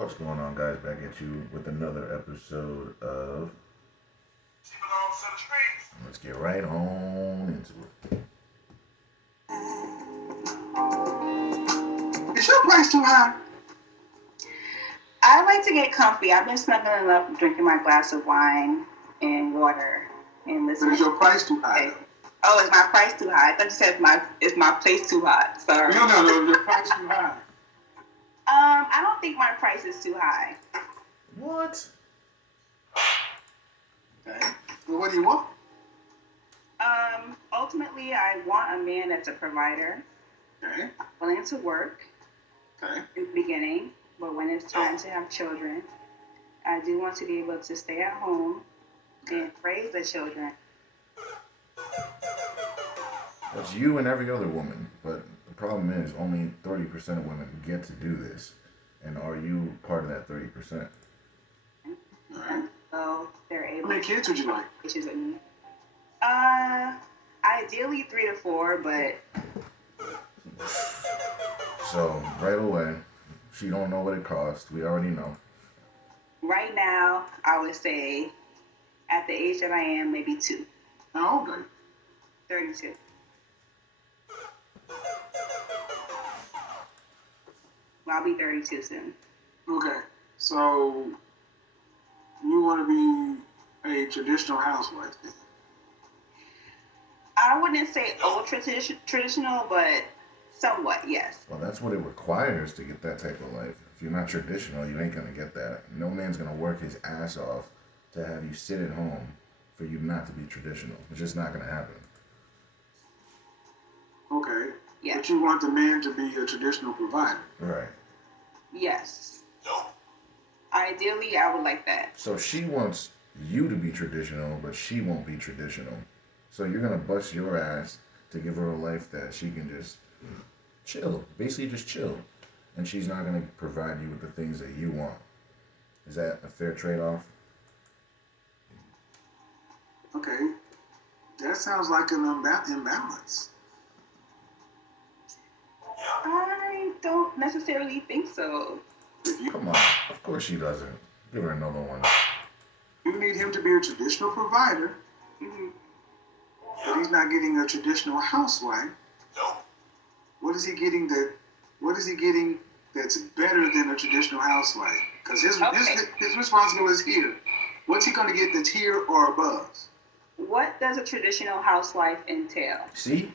What's going on, guys? Back at you with another episode of. She belongs to the streets. Let's get right on into it. Is your price too high? I like to get comfy. I've been snuggling up, drinking my glass of wine and water, and But listening. is your price too high? Okay. Oh, is my price too high? I thought you said is my place too hot. Sorry. No, your price too high. I don't think my price is too high. What? Okay. Well, what do you want? Ultimately, I want a man that's a provider, Okay. willing to work Okay. in the beginning, but when it's time to have children, I do want to be able to stay at home and raise the children. That's you and every other woman, but the problem is only 30% of women get to do this. And are you part of that 30%? All right. So they're How able many to kids would you like? issues with me. Ideally 3 to 4, but So, right away, she don't know what it costs. We already know. right now I would say at the age that I am, maybe 2. How old are you? 32. Well, I'll be 32 soon. Okay. So you want to be a traditional housewife then? I wouldn't say ultra traditional, but somewhat, yes. Well, that's what it requires to get that type of life. If you're not traditional, you ain't gonna get that. No man's gonna work his ass off to have you sit at home for you not to be traditional. It's just not gonna happen. Okay. Yes. But you want the man to be a traditional provider. Right. Yes. Ideally, I would like that. So she wants you to be traditional, but she won't be traditional. So you're gonna bust your ass to give her a life that she can just chill, basically just chill, and she's not gonna provide you with the things that you want. Is that a fair trade-off? Okay. That sounds like an imbalance. I don't necessarily think so. If you, Come on, of course she doesn't. Give her another one. you need him to be a traditional provider, hmm but he's not getting a traditional housewife. What is he getting that? What is he getting that's better than a traditional housewife? Because his responsibility is here. What's he going to get that's here or above? What does a traditional housewife entail? See?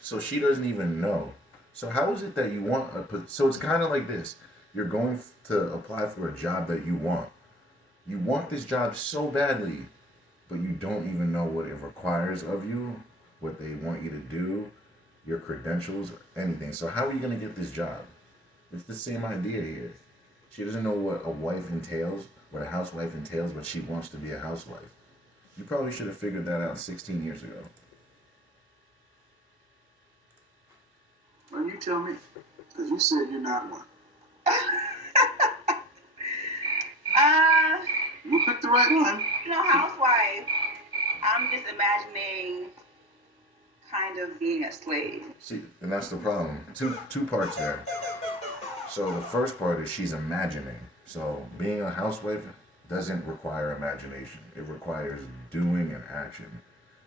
So she doesn't even know. So how is it that you want so it's kind of like this. You're going to apply for a job that you want. You want this job so badly, but you don't even know what it requires of you, what they want you to do, your credentials, anything. So how are you going to get this job? It's the same idea here. She doesn't know what a wife entails, what a housewife entails, but she wants to be a housewife. You probably should have figured that out 16 years ago. Well, you tell me, because you said you're not one. Uh, You picked the right one. housewife. I'm just imagining kind of being a slave. See, and that's the problem. Two parts there. So the first part is she's imagining. So being a housewife doesn't require imagination. It requires doing and action.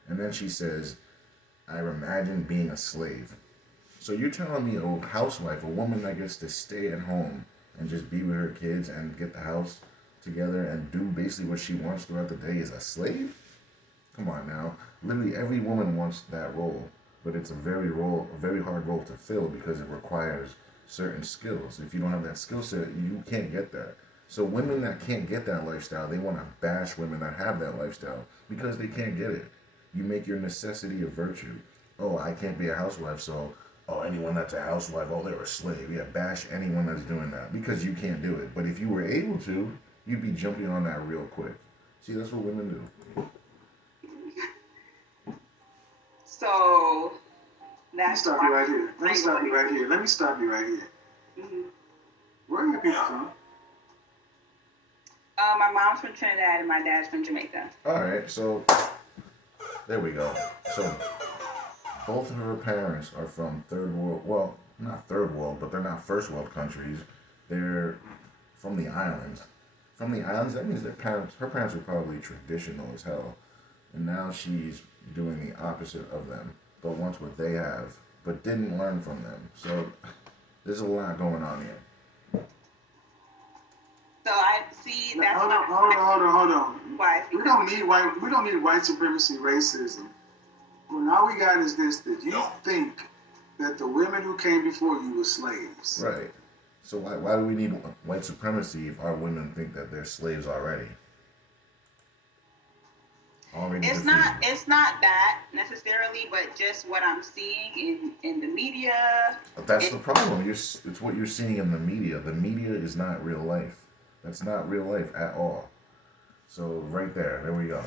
And then she says, I imagine being a slave. So you're telling me a housewife, a woman that gets to stay at home and just be with her kids and get the house together and do basically what she wants throughout the day is a slave? Come on now. Literally every woman wants that role, but it's a very hard role to fill because it requires certain skills. If you don't have that skill set, you can't get that. So women that can't get that lifestyle, they want to bash women that have that lifestyle because they can't get it. You make your necessity a virtue. Oh, I can't be a housewife, so anyone that's a housewife, they're a slave. Yeah, bash anyone that's doing that because you can't do it. But if you were able to, you'd be jumping on that real quick. See, that's what women do. So Let me that's stop you right here. Let me stop you right here. Mhm. Where are your people from? My mom's from Trinidad and my dad's from Jamaica. All right, so there we go. So both of her parents are from third world. Well, not third world, but they're not first world countries. They're from the islands. From the islands, that means her parents were probably traditional as hell, and now she's doing the opposite of them, but wants what they have, but didn't learn from them. So there's a lot going on here. So I see that's Hold on. why We don't need white supremacy, racism. Well, all we got is this: that you think that the women who came before you were slaves. Right. So why do we need white supremacy if our women think that they're slaves already? It's not that necessarily, but just what I'm seeing in the media. But that's the problem. It's what you're seeing in the media. The media is not real life. That's not real life at all. So right there we go.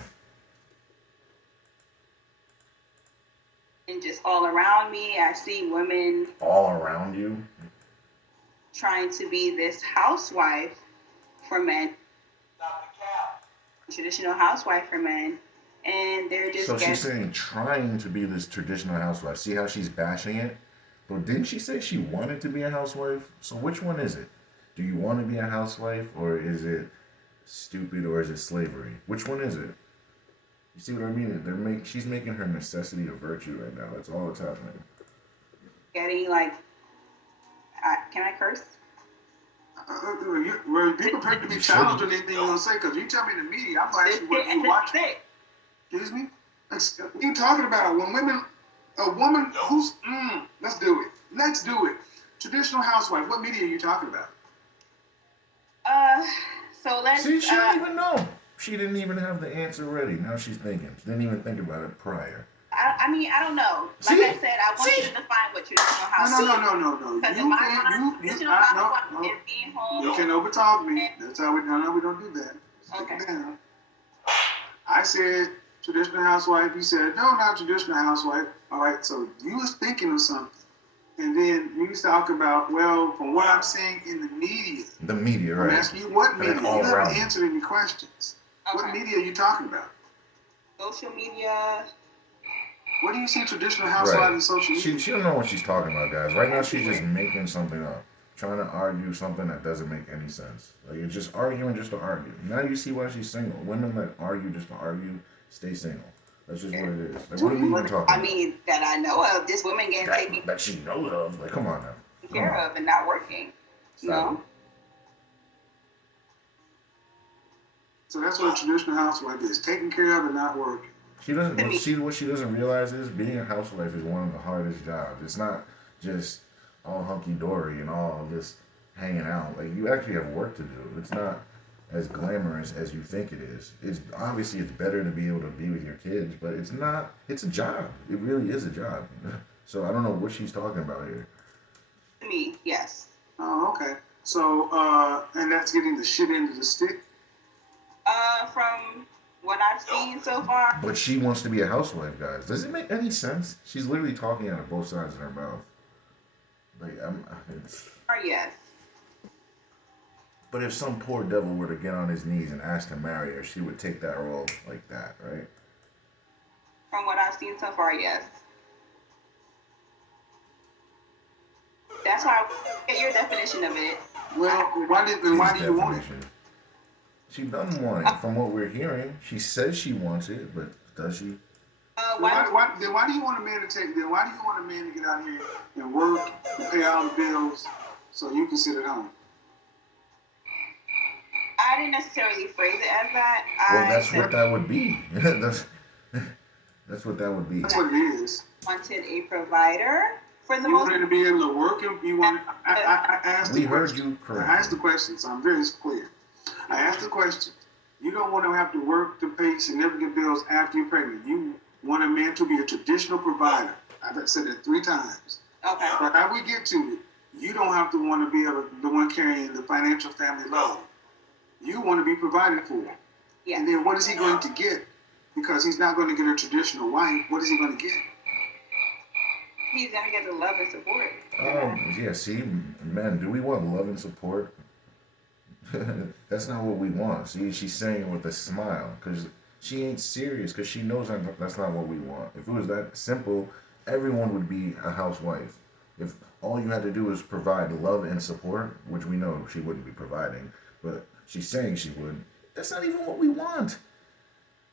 And just all around me, I see women All around you. trying to be this housewife for men, traditional housewife for men, and they're just So she's saying trying to be this traditional housewife. See how she's bashing it? But didn't she say she wanted to be a housewife? So which one is it? Do you want to be a housewife, or is it stupid, or is it slavery? Which one is it? You see what I mean? She's making her necessity a virtue right now. That's all that's happening. getting like, can I curse? Be prepared to be challenged on anything you're gonna say, because you tell me in the media, I'm gonna ask you what you watch. Excuse me? What are you talking about? When a woman who's, let's do it. Let's do it. Traditional housewife, what media are you talking about? So let's. See, she didn't even know. She didn't even have the answer ready. Now she's thinking. She didn't even think about it prior. I mean, I don't know. Like I said, I want you to define what traditional housewife. No. Because in my mind, traditional housewife is being home. You can overtalk me. That's how we don't do that. Okay. Down. I said traditional housewife. You said no, not traditional housewife. All right. So you was thinking of something, and then you talk about, well, from what I'm seeing in the media. The media, right? I'm asking you what media. You haven't answered any questions. Okay. What media are you talking about? Social media. What do you see traditional housewives in social media? She don't know what she's talking about, guys. Right now, she's just making something up, trying to argue something that doesn't make any sense. Like, you're just arguing just to argue. Now you see why she's single. Women that argue just to argue stay single. That's just what it is. Like, what are we even talking about? I mean, that I know of, this woman getting taken that she knows of. Like, come on now. care of and not working. No. So that's what a traditional housewife is: taking care of and not working. She doesn't see what she doesn't realize is being a housewife is one of the hardest jobs. It's not just all hunky dory and all just hanging out. Like, you actually have work to do. It's not as glamorous as you think it is. It's obviously it's better to be able to be with your kids, but it's not. It's a job. It really is a job. So I don't know what she's talking about here. To me, yes. Oh, okay. So and that's getting the shit end of the stick. From what I've seen so far. But she wants to be a housewife, guys. Does it make any sense? She's literally talking out of both sides of her mouth. Like, Yes. But if some poor devil were to get on his knees and ask to marry her, she would take that role like that, right? From what I've seen so far, yes. That's why I get your definition of it. Well, why do you want it? She doesn't want it. From what we're hearing, she says she wants it, but does she? Why do you want a man to take? Then why do you want a man to get out here and work and pay all the bills so you can sit at home? I didn't necessarily phrase it as that. Well, that's what that would be. That's what that would be. That's what it is. Wanted a provider for the You most. wanted to be able to work, and you want. I asked the We heard question. you correctly. I asked the question, so I'm very clear. I asked the question. You don't want to have to work to pay significant bills after you're pregnant. You want a man to be a traditional provider. I've said it 3 times. Okay. But how we get to it, you don't have to want to be the one carrying the financial family load. You want to be provided for. Yeah. And then what is he going to get? Because he's not going to get a traditional wife. What is he going to get? He's gonna get the love and support. Yeah, see, men, do we want love and support? That's not what we want. See, she's saying it with a smile because she ain't serious because she knows that's not what we want. If it was that simple, everyone would be a housewife. If all you had to do is provide love and support, which we know she wouldn't be providing, But she's saying she would. That's not even what we want.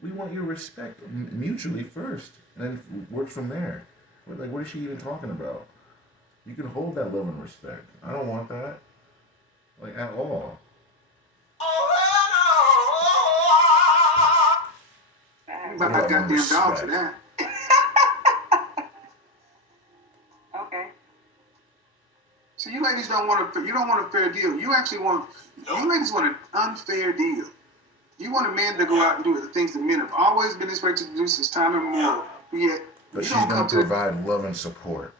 We want your respect mutually first, and then work from there. Like, what is she even talking about? You can hold that love and respect. I don't want that, like, at all. You Facts. buy a Love and goddamn dog for respect. that. Okay. So you ladies don't want you don't want a fair deal. You actually want, you ladies want an unfair deal. You want a man to go out and do the things that men have always been expected to do since time immemorial. Yet But you she's don't gonna come to the provide love and support.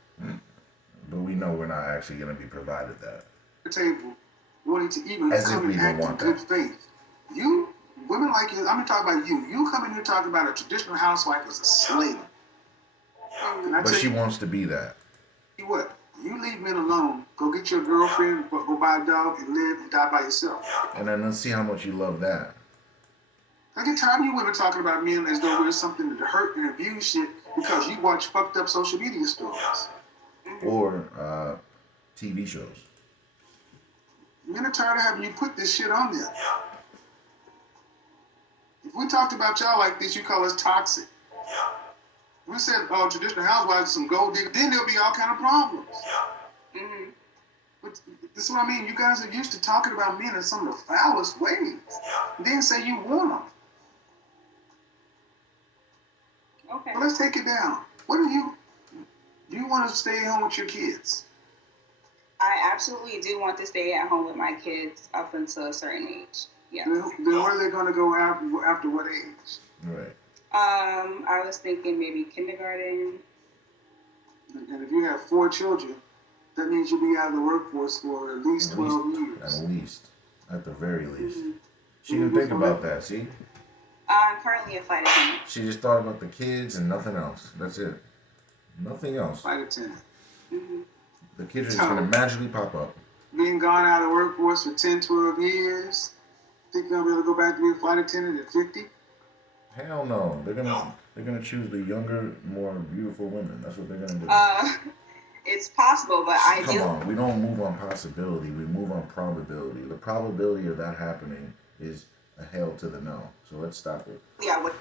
But we know we're not actually gonna be provided that. table wanting to even As if come we and don't act in want good that. faith. You, women like you, I'm gonna talk about you. You come in here talking about a traditional housewife as a slave. And I But tell she you wants to be that. what, you leave men alone. Go get your girlfriend, go buy a dog and live and die by yourself. And then let's see how much you love that. I get tired of you women talking about men as though we're something to hurt and abuse shit because you watch fucked up social media stories. Or TV shows. Men are tired of having you put this shit on there. If we talked about y'all like this, you call us toxic. If we said, oh, traditional housewives are some gold diggers, then there'll be all kind of problems. Mm-hmm. But this is what I mean. You guys are used to talking about men in some of the foulest ways. And then say you want them. Okay. Well, let's take it down. What do you want to stay home with your kids? I absolutely do want to stay at home with my kids up until a certain age. Yes. Then where are they going to go after what age? Right. I was thinking maybe kindergarten. And if you have 4 children, that means you'll be out of the workforce for at least 12 years. At least. At the very least. Mm-hmm. She didn't think about that, see? I'm currently a flight attendant. She just thought about the kids and nothing else. That's it. Nothing else. Flight attendant. Mm-hmm. The kids are just going to magically pop up. Being gone out of the workforce for 10, 12 years, think you're going to be able to go back to being a flight attendant at 50? Hell no. They're gonna choose the younger, more beautiful women. That's what they're gonna do. It's possible, but I Come do. on, we don't move on possibility. We move on probability. The probability of that happening is a hell to the no. So let's stop it. Yeah, would.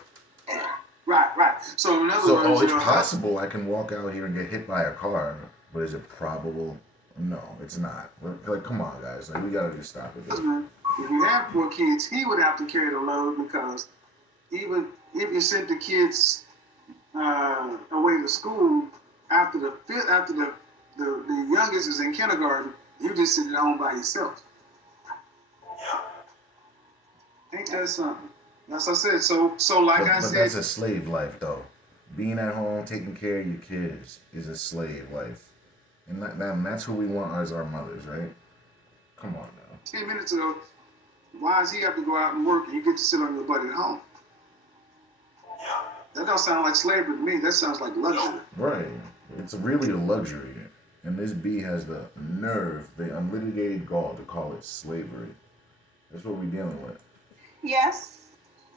Right. So in other So, words, it's possible I can walk out here and get hit by a car, but is it probable? No, it's not. Like, come on, guys. Like, we gotta just stop it. husband, if you have 4 kids, he would have to carry the load because even if you sent the kids away to school after the youngest is in kindergarten, you just sitting at home by yourself. Ain't that something? That's what I said. So like I But said, that's a slave life, though. Being at home, taking care of your kids is a slave life. And that's who we want as our mothers, right? Come on now. 10 minutes ago, why does he have to go out and work and you get to sit on your butt at home? That don't sound like slavery to me. That sounds like luxury. Right. It's really a luxury. And this bee has the nerve, the unlitigated gall to call it slavery. That's what we're dealing with. Yes.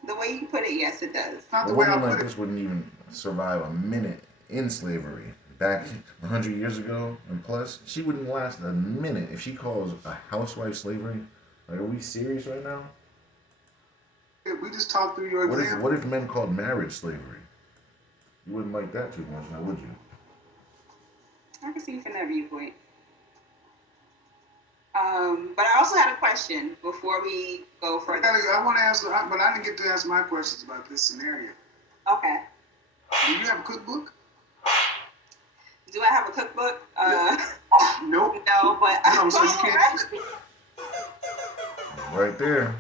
The way you put it, yes, it does. Not A the way I woman like put it. this wouldn't even survive a minute in slavery. Back 100 years ago and plus, she wouldn't last a minute. If she calls a housewife slavery, like, are we serious right now? We just talked through your example. What if men called marriage slavery? You wouldn't like that too much, now would you? I can see from that viewpoint. But I also had a question before we go further. I want to ask, but I didn't get to ask my questions about this scenario. Okay. Do you have a cookbook? Do I have a cookbook? Nope. No, but I No, so you follow can't- recipes. Right there.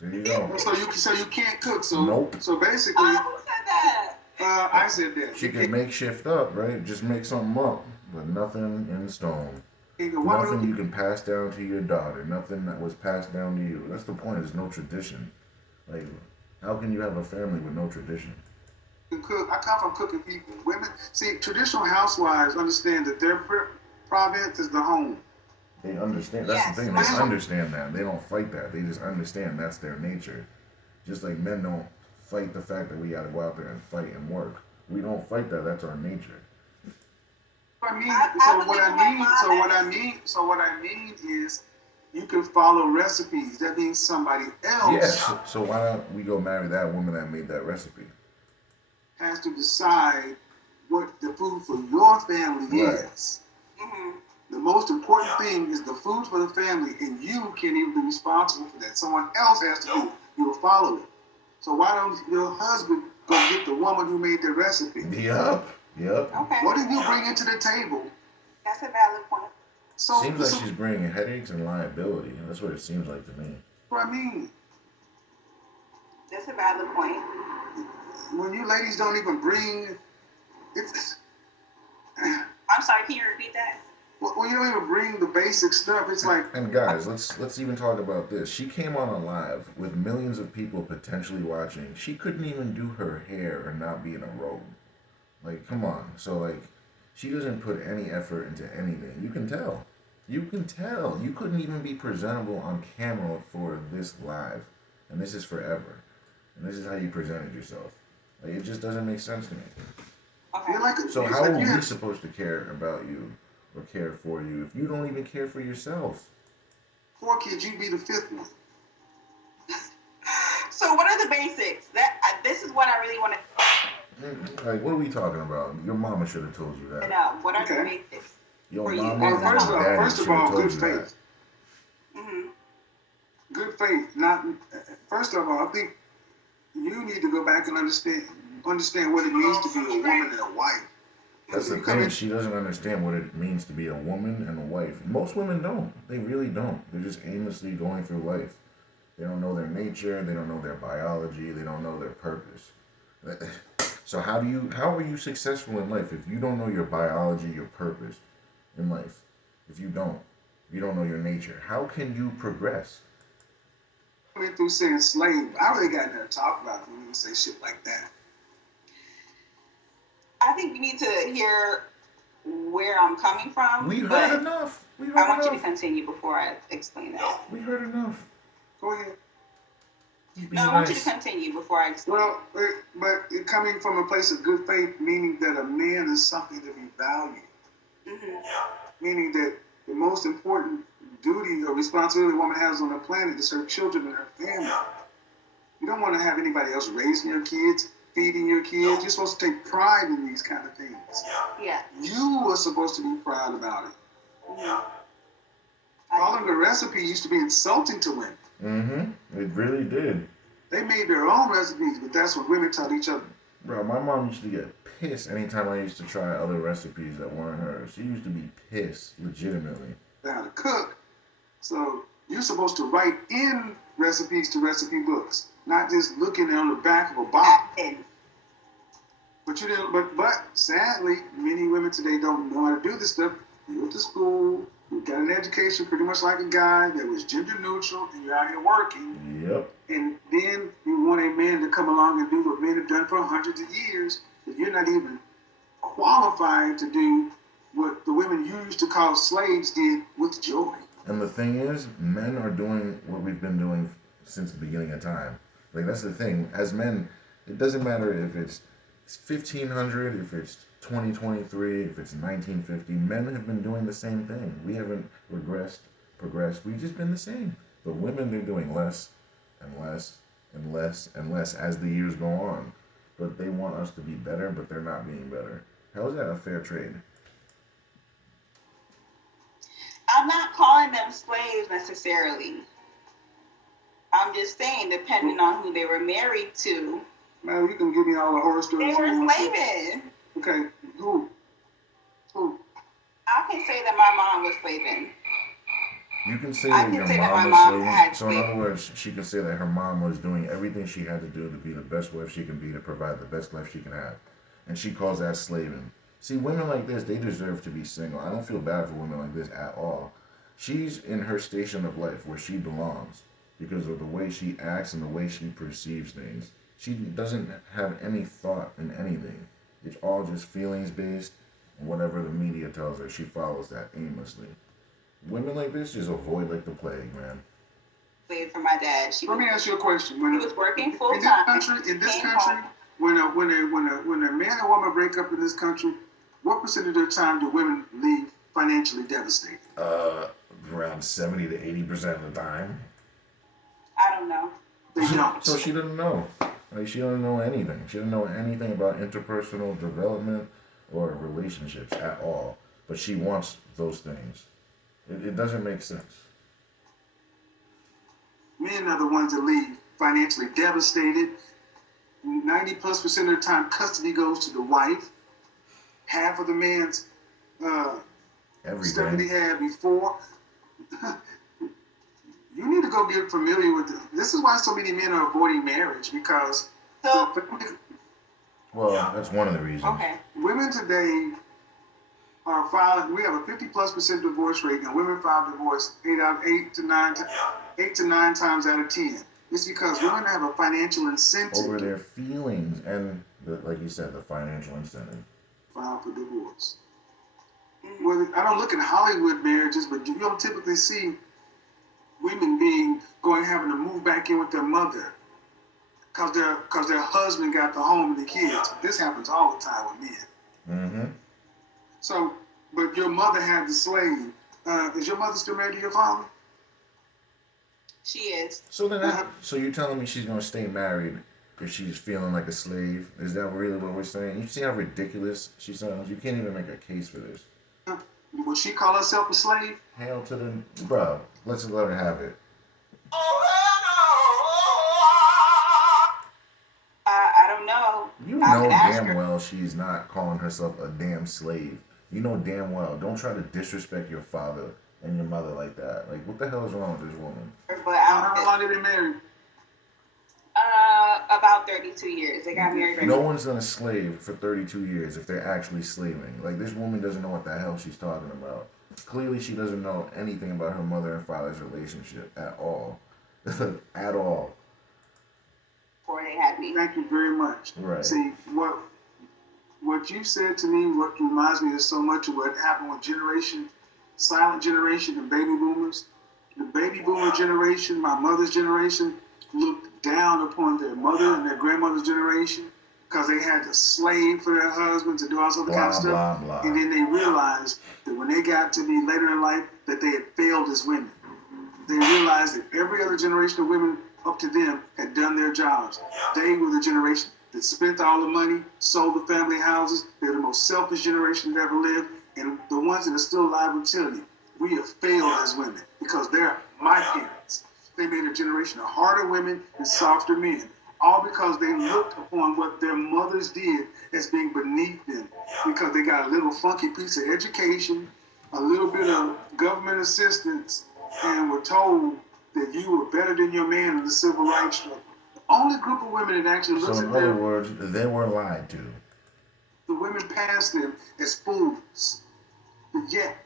There you go. So you can't cook. So Nope. So basically, Who said that? I said that. She can make shift up, right? Just make something up, but nothing in stone. Nothing you can pass down to your daughter. Nothing that was passed down to you. That's the point. There's no tradition. Like, how can you have a family with no tradition? Cook. I come from cooking people. Women, see, traditional housewives understand that their province is the home. They understand. That's Yes. the thing. They understand that. They don't fight that. They just understand that's their nature. Just like men don't fight the fact that we gotta go out there and fight and work. We don't fight that. That's our nature. What I mean, I what I mean is, You can follow recipes. That means somebody Yeah. else So why don't we go marry that woman that made that recipe? has to decide what the food for your family Right. is. Mm-hmm. The most important thing is the food for the family, and you can't even be responsible for that. Someone else has to do it. You will follow it. So why don't your husband go get the woman who made the recipe? Yep. Okay. What do you bring into the table? That's a valid point. So, Seems like so she's bringing headaches and liability. That's what it seems like to me. what I mean. That's a valid point. When you ladies don't even bring, it's I'm sorry, can you repeat that? when you don't even bring the basic stuff, it's like, And guys, let's even talk about this. She came on a live with millions of people potentially watching. She couldn't even do her hair and not be in a robe. Like, come on. So like, she doesn't put any effort into anything. You can tell. You can tell. You couldn't even be presentable on camera for this live, and this is forever. And this is how you presented yourself. Like, it just doesn't make sense to me. Okay. you're like, So it's how like are you we have supposed to care about you or care for you if you don't even care for yourself? 4 kids, you be the 5th one. So what are the basics? This is what I really want to Like, what are we talking about? Your mama should have told you that. know. What are the Okay. basics? Your For you. mama Well, and First your of all, daddy first of should have all, told good you faith. that. Mm-hmm. Good faith. Not first of all, I think you need to go back and understand what it means to be a woman and a wife. That's the You come thing. in- She doesn't understand what it means to be a woman and a wife. Most women don't. They really don't. They're just aimlessly going through life. They don't know their nature. They don't know their biology. They don't know their purpose. So how are you successful in life if you don't know your biology, your purpose in life? If you don't know your nature, how can you progress? Went through saying slave. I really got nothing to talk about when you say shit like that. I think you need to hear where I'm coming from. We but heard enough. We heard I want you to enough. continue before I explain that. We heard enough. Go ahead. Just be No, I want you to nice. continue before I explain. Well, but it coming from a place of good faith, meaning that a man is something to be valued. Mm-hmm. Meaning that the most important duty or responsibility a woman has on the planet is her children and her family. You don't want to have anybody else raising your kids, feeding your kids. You're supposed to take pride in these kind of things. Yeah. You are supposed to be proud about it. Mm-hmm. Following a recipe used to be insulting to women. Mm-hmm. It really did. They made their own recipes, but that's what women taught each other. Bro, my mom used to get pissed anytime I used to try other recipes that weren't hers. She used to be pissed, legitimately. How to cook. So you're supposed to write in recipes to recipe books, not just looking on the back of a box. And But you didn't. But sadly, many women today don't know how to do this stuff. You went to school, you got an education, pretty much like a guy that was gender neutral, and you're out here working. Yep. And then you want a man to come along and do what men have done for hundreds of years, but you're not even qualified to do what the women you used to call slaves did with joy. And the thing is, men are doing what we've been doing since the beginning of time. Like, that's the thing. As men, it doesn't matter if it's 1500, if it's 2023, if it's 1950. Men have been doing the same thing. We haven't progressed. We've just been the same. But women, they're doing less and less and less and less as the years go on. But they want us to be better, but they're not being better. How is that a fair trade? I'm not calling them slaves necessarily. I'm just saying, depending on who they were married to, Man, you can give me all the horror stories. they were you want to. slaving. Okay, who? I can say that my mom was slaving. You can say I that can your say that mom my was mom slaving. had So in slaves. other words, she can say that her mom was doing everything she had to do to be the best wife she can be, to provide the best life she can have. And she calls that slaving. See, women like this, they deserve to be single. I don't feel bad for women like this at all. She's in her station of life where she belongs because of the way she acts and the way she perceives things. She doesn't have any thought in anything. It's all just feelings based, and whatever the media tells her, she follows that aimlessly. Women like this just avoid like the plague, man. Slave for my dad. Let me ask you a question. He was working full in time. in this came country, home. when a man and woman break up in this country, what percentage of the time do women leave financially devastated? around 70 to 80% of the time. I don't know. They don't. So she doesn't know. Like she doesn't know anything. She doesn't know anything about interpersonal development or relationships at all. But she wants those things. It doesn't make sense. Men are the ones that leave financially devastated. 90+% of the time, custody goes to the wife. Half of the man's stuff that he had before. You need to go get familiar with it. This is why so many men are avoiding marriage, because So, Well, that's one of the reasons. okay. women today are filing. We have a 50+% divorce rate, and women file divorce 8 to 9 times out of 10. It's because women have a financial incentive Over to their feelings and, like you said, the financial incentive. file for divorce. Mhm. Well, I don't look at Hollywood marriages, but you don't typically see women having to move back in with their mother because their husband got the home and the kids. This happens all the time with men. Mm-hmm. So, but your mother had the slave. Is your mother still married to your father? She is. So then, so you're telling me she's gonna stay married if she's feeling like a slave? Is that really what we're saying? You see how ridiculous she sounds? You can't even make a case for this. Would she call herself a slave? Hail to the bro. Let's let her have it. I don't know. You I know could ask damn her. well she's not calling herself a damn slave. You know damn well. Don't try to disrespect your father and your mother like that. Like, what the hell is wrong with this woman? But How long have they been married? about 32 years. They got married. No one's gonna slave for 32 years if they're actually slaving. Like, this woman doesn't know what the hell she's talking about. Clearly, she doesn't know anything about her mother and father's relationship at all. At all. Before they had me. Thank you very much. Right. See, what you said to me, what reminds me of so much of what happened with silent generation and baby boomers. The baby boomer generation, my mother's generation, looked down upon their mother and their grandmother's generation because they had to slave for their husbands and do all sorts of kind of stuff. Blah, blah, blah. And then they realized that when they got to be later in life, that they had failed as women. They realized that every other generation of women up to them had done their jobs. They were the generation that spent all the money, sold the family houses. They're the most selfish generation that ever lived. And the ones that are still alive will tell you, we have failed as women because they're my parents. They made a generation of harder women and softer men, all because they looked upon what their mothers did as being beneath them, because they got a little funky piece of education, a little bit of government assistance, and were told that you were better than your man in the civil rights struggle. The only group of women that actually looks So, at in other them, words, they were lied to. the women passed them as fools. But yet,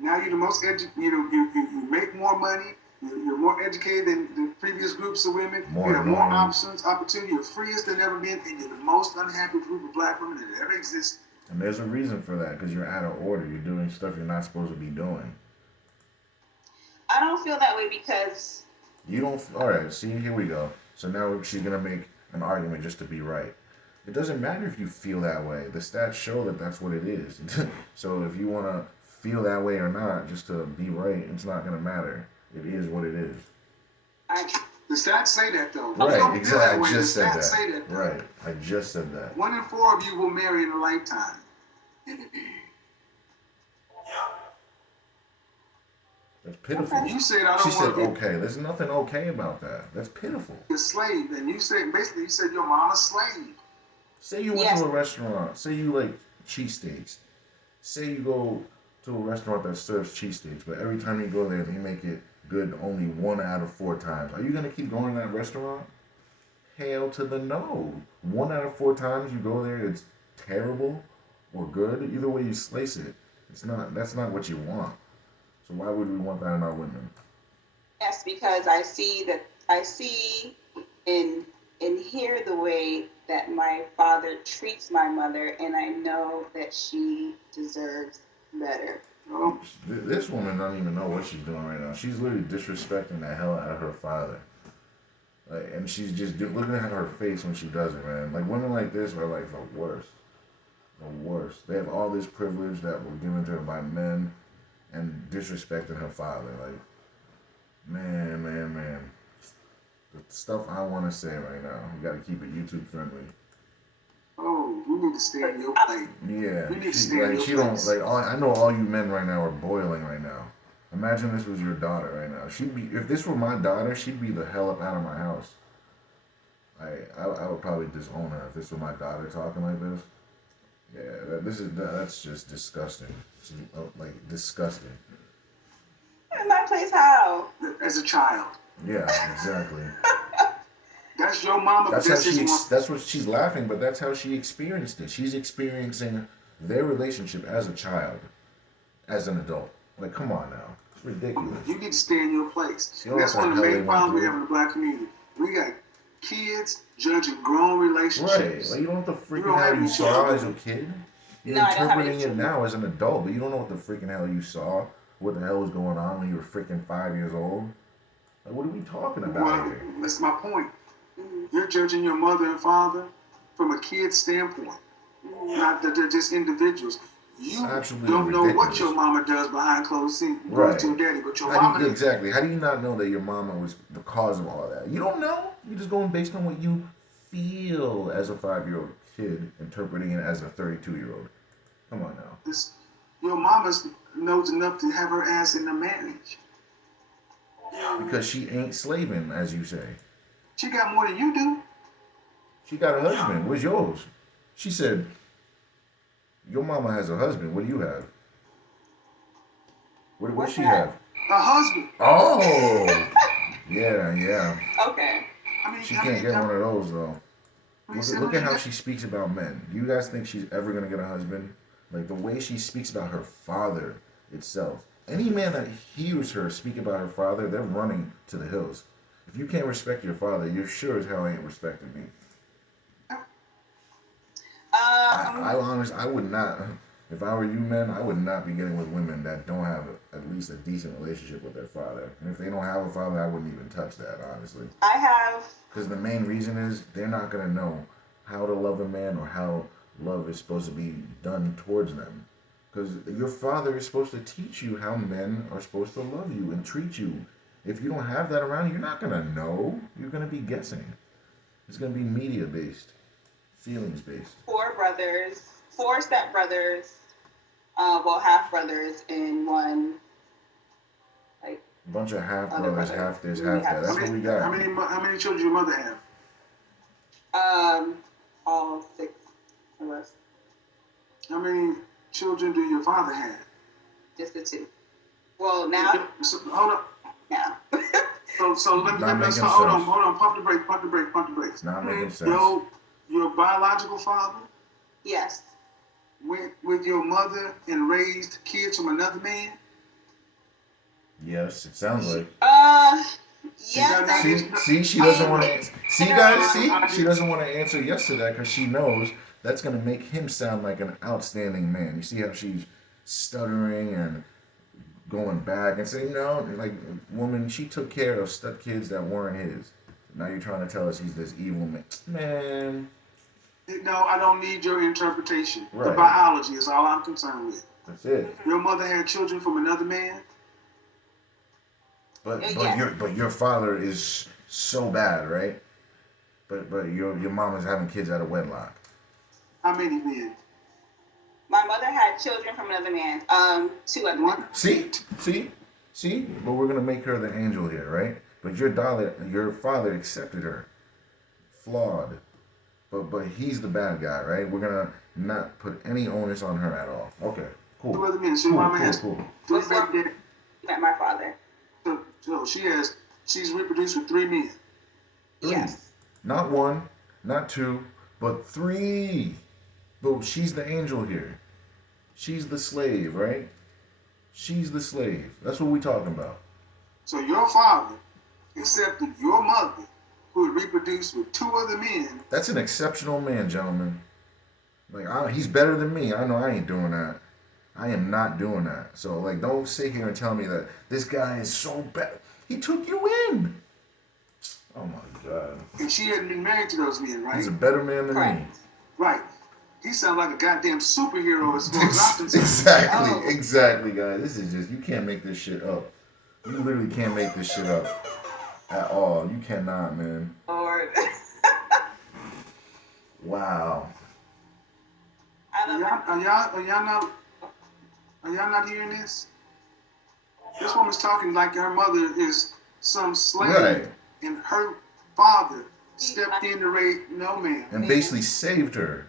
now you're the most you make more money. You're more educated than the previous groups of women. More you have more annoying. options, opportunity. You're freest than ever been, and you're the most unhappy group of black women that ever existed. And there's a reason for that, because you're out of order. You're doing stuff you're not supposed to be doing. I don't feel that way because You don't. All right. See, here we go. So now she's gonna make an argument just to be right. It doesn't matter if you feel that way. The stats show that that's what it is. So if you wanna feel that way or not, just to be right, it's not gonna matter. It is what it is. The stats say that though. You Right. don't feel Exactly. that way. I just The said stats say that. that. Right. I just said that. 1 in 4 of you will marry in a lifetime. That's pitiful. You said I She don't said, want to be "Okay." There's nothing okay about that. That's pitiful. a slave, and you said basically you said your mama's slave. Say you went Yes. to a restaurant. Say you like cheesesteaks. Say you go to a restaurant that serves cheesesteaks, but every time you go there, they make it good only 1 out of 4 times. Are you gonna keep going to that restaurant? Hail to the no. 1 out of 4 times you go there, it's terrible or good. Either way you slice it, it's not. That's not what you want. So why would we want that in our women? yes, because I see and hear the way that my father treats my mother, and I know that she deserves better. Oh, This woman doesn't even know what she's doing right now. She's literally disrespecting the hell out of her father. Like, and she's just looking at her face when she does it, man. Like, women like this are like the worst. The worst. They have all this privilege that were given to them by men, and disrespecting her father. Like, man. The stuff I want to say right now, we got to keep it YouTube friendly. Oh, you need to stay in your place. Yeah, You need to she, stay in like your she don't place. like. I know all you men right now are boiling right now. Imagine this was your daughter right now. She'd be if this were my daughter, she'd be the hell up out of my house. I would probably disown her if this were my daughter talking like this. Yeah, that's just disgusting. It's, like disgusting. In my place, how? As a child. Yeah, exactly. That's your mama, but that's his mom. That's what she's laughing, but that's how she experienced it. She's experiencing their relationship as a child, as an adult. Like, come on now, it's ridiculous. You need to stay in your place. You know That's what one the of the hell main they went problems we through? have in the black community. We got kids judging grown Right? relationships. Like, you don't know what the You freaking don't hell have you any saw children. as a kid. You're No, I don't have any interpreting it children. now as an adult, but you don't know what the freaking hell you saw. What the hell was going on when you were freaking 5 years old? Like, what are we talking about Well, here? that's my point. You're judging your mother and father from a kid's standpoint, not that they're just individuals. You Absolutely don't know what ridiculous. your mama does behind closed scenes Right. to your daddy, but your How mama do you, does. exactly. How do you not know that your mama was the cause of all of that? You don't know. You're just going based on what you feel as a 5-year-old kid, interpreting it as a 32-year-old. Come on now. This, your mama knows enough to have her ass in the marriage. Because she ain't slaving, as you say. She got more than you do. She got a husband. Where's yours? She said, your mama has a husband. What do you have? What What's she that? have? A husband. Oh! Yeah. Okay. I mean, She can't get one of those, though. said Look what at you how got. she speaks about men. Do you guys think she's ever going to get a husband? Like, the way she speaks about her father itself. Any man that hears her speak about her father, they're running to the hills. If you can't respect your father, you're sure as hell ain't respecting me. I would not. If I were you men, I would not be getting with women that don't have at least a decent relationship with their father. And if they don't have a father, I wouldn't even touch that, honestly. I have. Because the main reason is they're not going to know how to love a man or how love is supposed to be done towards them. Because your father is supposed to teach you how men are supposed to love you and treat you. If you don't have that around, you're not going to know. You're going to be guessing. It's going to be media based, feelings based. 4 brothers, 4 stepbrothers, well, half brothers, and one, like, A bunch of half Other brothers, brother. half this, We half have- that. That's what we got. How many children your mother have? all 6 of us, How many children do your father have? just the 2. Well, now, So, hold up. now. So let Not me making hold sense. on. Pump the brakes. It's not making sense. Your biological father Yes. went with your mother and raised kids from another man. Yes, it sounds like. Yes. See, she doesn't want to. See, guys, she doesn't want to answer yes to that because she knows that's gonna make him sound like an outstanding man. You see how she's stuttering and going back and saying, no, like, woman, she took care of stud kids that weren't his. Now you're trying to tell us he's this evil man. Man, No, I don't need your interpretation. The Right. biology is all I'm concerned with. that's it. Your mother had children from another man. But Yes. your father is so bad, right? But your mama's having kids out of wedlock. How many men? My mother had children from another man. 2 other men. One. See. But we're gonna make her the angel here, right? But your father accepted her, flawed. But he's the bad guy, right? We're gonna not put any onus on her at all. Okay, cool. 2 other men. So your mama has Cool. 3 baby daddies. Met my father. So she's reproduced with 3 men. 3. Yes. Not 1, not 2, but 3. But she's the angel here. She's the slave, right? She's the slave. That's what we talking about. So your father accepted your mother, who had reproduced with 2 other men. That's an exceptional man, gentlemen. Like, he's better than me. I know I ain't doing that. I am not doing that. So, like, don't sit here and tell me that this guy is so bad. He took you in. Oh my God. And she hadn't been married to those men, right? He's a better man than me. Correct. Right. He sounds like a goddamn superhero as far as I'm concerned. Oh. Exactly, guys. This is just, you can't make this shit up. You literally can't make this shit up at all. You cannot, man. Lord. Wow. Are y'all not hearing this? This woman's talking like her mother is some slave, Right. and her father stepped in to raise no man. And basically saved her.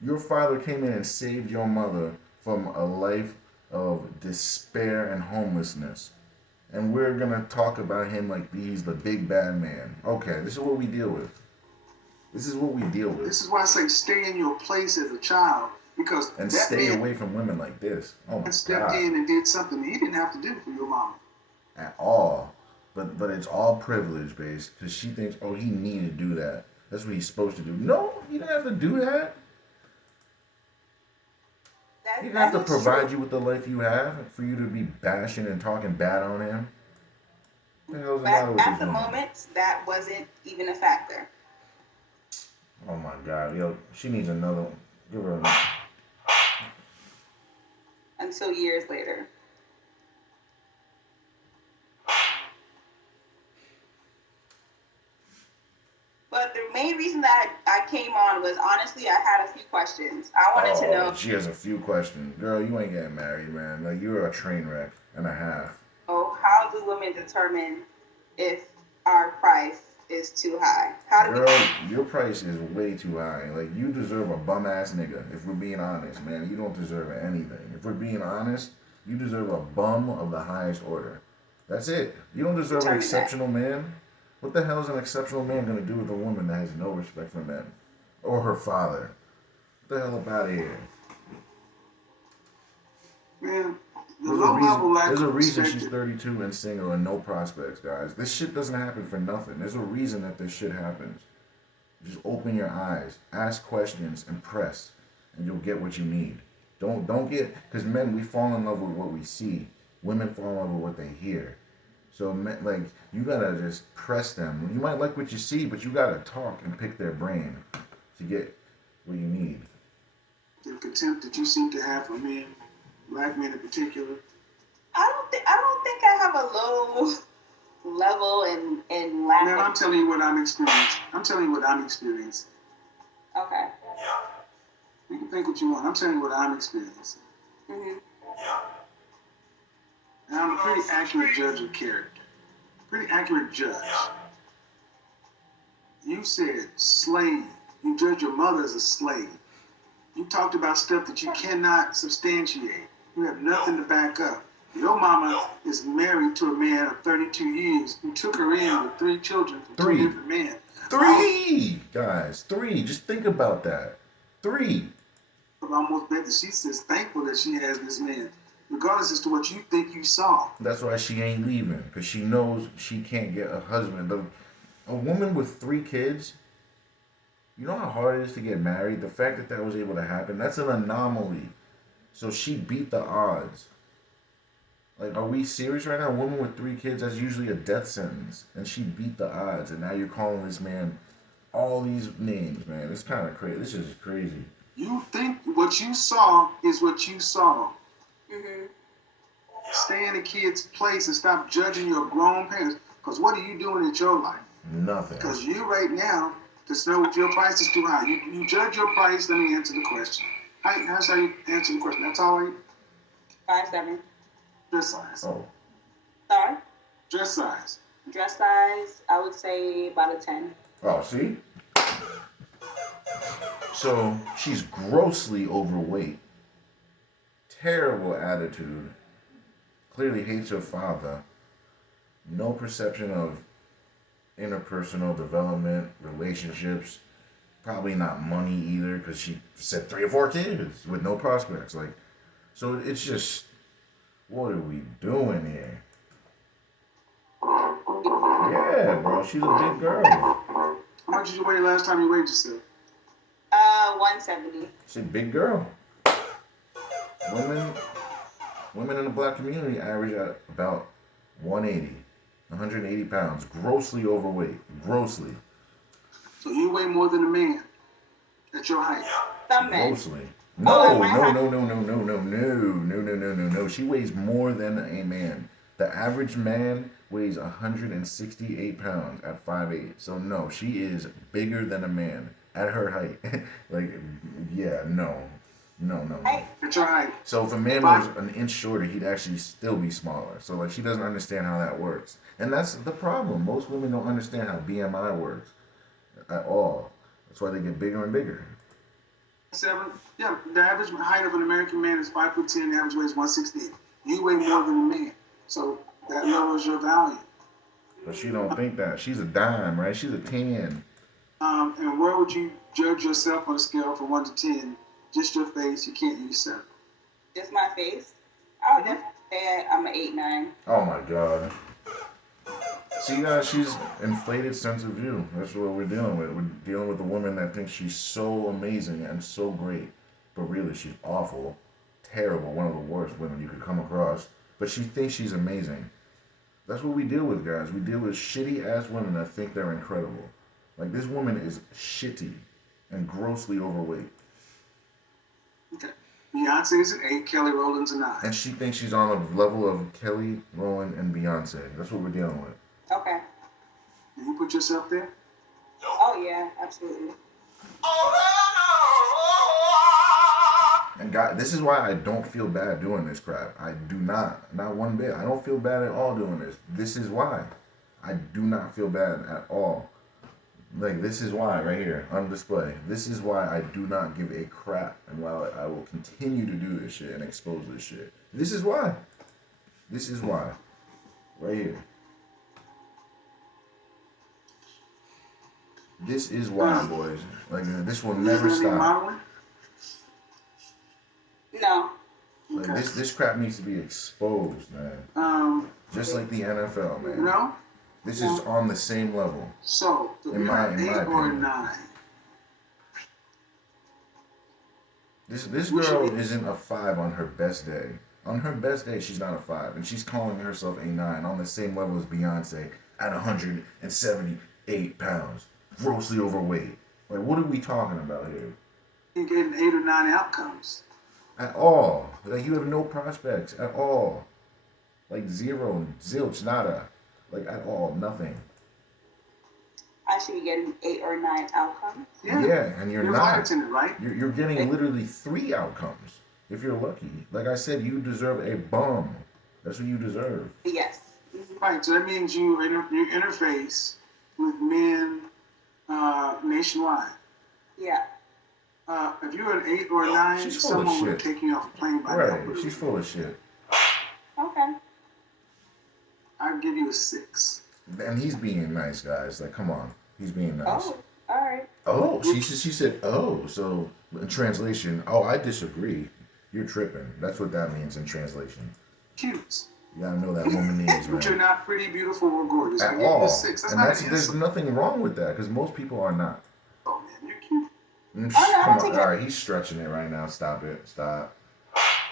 Your father came in and saved your mother from a life of despair and homelessness. And we're going to talk about him like he's the big bad man. Okay, this is what we deal with. This is what we deal with. This is why I say stay in your place as a child, because And that stay man away from women like this. Oh my stepped God. in and did something he didn't have to do for your mama. At all. But it's all privilege based because she thinks, oh, he needed to do that. That's what he's supposed to do. No, he didn't have to do that. He didn't have to provide you with the life you have for you to be bashing and talking bad on him. What the hell's the matter with At this the woman? moment, that wasn't even a factor. Oh my God, yo, she needs another one. Give her another. Until years later. But the main reason that I came on was honestly I had a few questions. I wanted to know. She has a few questions. Girl, you ain't getting married, man. Like, you're a train wreck and a half. How do women determine if our price is too high? How do Girl, your price is way too high. Like, you deserve a bum ass nigga. If we're being honest, man, you don't deserve anything. If we're being honest, you deserve a bum of the highest order. That's it. You don't deserve an exceptional man. What the hell is an exceptional man gonna do with a woman that has no respect for men or her father? What the hell up out of here? Man, the low level lack There's a of reason respect. she's 32 and single and no prospects, guys. This shit doesn't happen for nothing. There's a reason that this shit happens. Just open your eyes, ask questions, and press, and you'll get what you need. Don't get, because men, we fall in love with what we see. Women fall in love with what they hear. So, men, like, you gotta just press them. You might like what you see, but you gotta talk and pick their brain to get what you need. The contempt that you seem to have for men, black men in particular. I don't think I have a low level and lack Man, I'm telling you what I'm experiencing. Okay. You can think what you want. I'm telling you what I'm experiencing. Mhm. And I'm a pretty accurate judge of character. Pretty accurate judge. You said slave. You judge your mother as a slave. You talked about stuff that you cannot substantiate. You have nothing to back up. Your mama is married to a man of 32 years who took her in with 3 children from 2 different men. 3! Guys, 3. Just think about that. 3. I've almost bet that she says thankful that she has this man, regardless as to what you think you saw. That's why she ain't leaving, because she knows she can't get a husband. A woman with 3 kids, you know how hard it is to get married? The fact that was able to happen, that's an anomaly. So she beat the odds. Like, are we serious right now? A woman with 3 kids, that's usually a death sentence. And she beat the odds. And now you're calling this man all these names, man. It's kind of crazy. This is crazy. You think what you saw is what you saw. Mm-hmm. Stay in the kid's place and stop judging your grown parents. Because what are you doing in your life? Nothing. Because you right now, to know if your price is too high, you judge your price. Let me answer the question. That's how you answer the question. That's all right? 5'7". Dress size. Oh. Sorry? Dress size. Dress size, I would say about a 10. Oh, see? So she's grossly overweight. Terrible attitude. Clearly hates her father. No perception of interpersonal development, relationships. Probably not money either, because she said 3 or 4 kids with no prospects. Like, so it's just, what are we doing here? Yeah, bro, she's a big girl. How much did you weigh last time you weighed yourself? 170. She's a big girl. Women in the black community average at about 180 pounds. Grossly overweight. Grossly. So you weigh more than a man at your height. Some men. Grossly. Oh, No, my no, height. no, no, no, no, no, no, no, no, no, no, no. She weighs more than a man. The average man weighs 168 pounds at 5'8". So no, she is bigger than a man at her height. Like, yeah, no, no, no, no. That's right. So if a man If I- was an inch shorter, he'd actually still be smaller. So like she doesn't understand how that works, and that's the problem. Most women don't understand how BMI works at all. That's why they get bigger and bigger. 7. Yeah, the average height of an American man is 5'10". The average weight is 168. You weigh more than a man, so that lowers your value. But she don't think that. She's a dime, right? She's a 10. And where would you judge yourself on a scale from 1 to 10? Just your face. You can't use 7. Just my face. I would definitely say I'm an 8-9. Oh my god. See, guys, she's inflated sense of view. That's what we're dealing with. We're dealing with a woman that thinks she's so amazing and so great, but really she's awful, terrible, one of the worst women you could come across. But she thinks she's amazing. That's what we deal with, guys. We deal with shitty ass women that think they're incredible. Like this woman is shitty and grossly overweight, Okay. Beyonce is an 8. Kelly Rowland's a 9. and she thinks she's on the level of Kelly Rowland and Beyonce. That's what we're dealing with. Okay. Do you put yourself there? Oh, yeah, absolutely. And God, this is why I don't feel bad doing this crap. I do not one bit. I don't feel bad at all doing this. This is why I do not feel bad at all. Like this is why right here on display. This is why I do not give a crap, and why I will continue to do this shit and expose this shit. This is why. This is why. Right here. This is why, boys. Like this will never You gonna be stop. modeling? No. Like Okay. this crap needs to be exposed, man. Just like the NFL, man. No. This is on the same level. So, do In you my- have in my 8 or opinion. 9? This What girl you mean? isn't a 5 on her best day. On her best day, she's not a 5, and she's calling herself a 9 on the same level as Beyonce at 178 pounds, grossly overweight. Like, what are we talking about here? You getting 8 or 9 outcomes. At all. Like, you have no prospects at all. Like, zero, zilch, nada. Like, at all, nothing. I should be getting 8 or 9 outcomes. Yeah. And you're You're not. flight attendant, right? You're getting literally 3 outcomes if you're lucky. Like I said, you deserve a bum. That's what you deserve. Yes. Mhm. Right. So that means you interface with men nationwide. Yeah. If you're an 8 or a 9, She's full of someone would shit. take you off a plane by now. Right. She's full of shit. Okay. I'd give you a 6. And he's being nice, guys. Like, come on. He's being nice. Oh, all right. Oh, she said, oh. So, in translation, oh, I disagree. You're tripping. That's what that means in translation. Cute. You gotta know that womanese, But you're man. not pretty, beautiful, or gorgeous. I At give you all. a 6. That's And not that's, an there's insult. nothing wrong with that, because most people are not. Oh, man, you're cute. Mm, Oh, no, I Come don't on. take All it. right, he's stretching it right now. Stop it. Stop.